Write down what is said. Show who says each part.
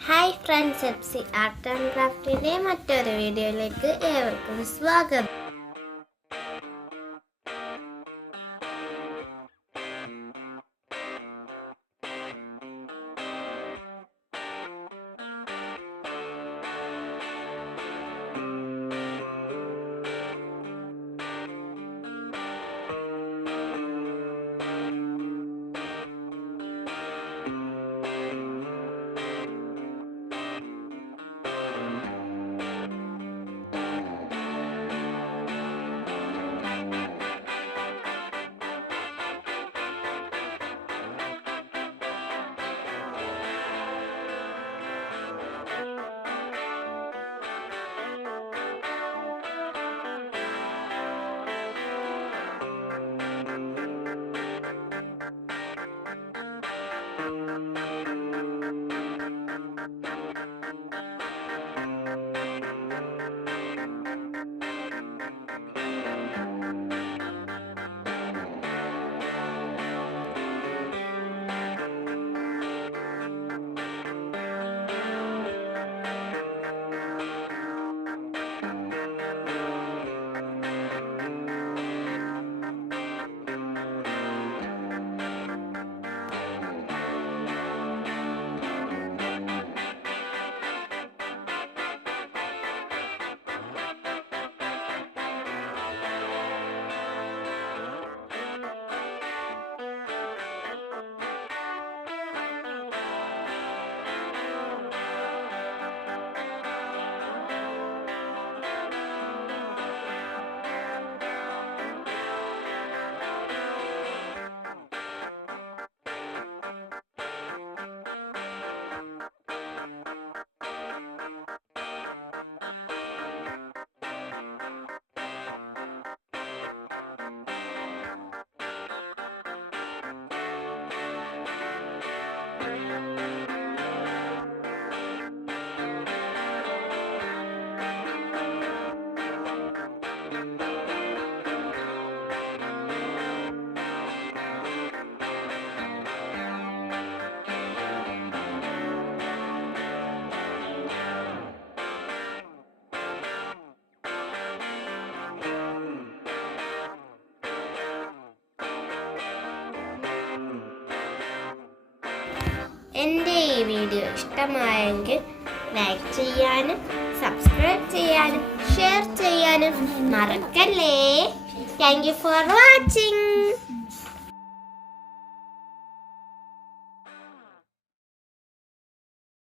Speaker 1: Hi friends Epsy art and ക്രാഫ്റ്റിന്റെ മറ്റൊരു വീഡിയോയിലേക്ക് ഏവർക്കും സ്വാഗതം. എന്റെ ഈ വീഡിയോ ഇഷ്ടമായെങ്കിൽ ലൈക്ക് ചെയ്യാനും സബ്സ്ക്രൈബ് ചെയ്യാനും ചെയ്യാനും മറക്കല്ലേ. Thank you for watching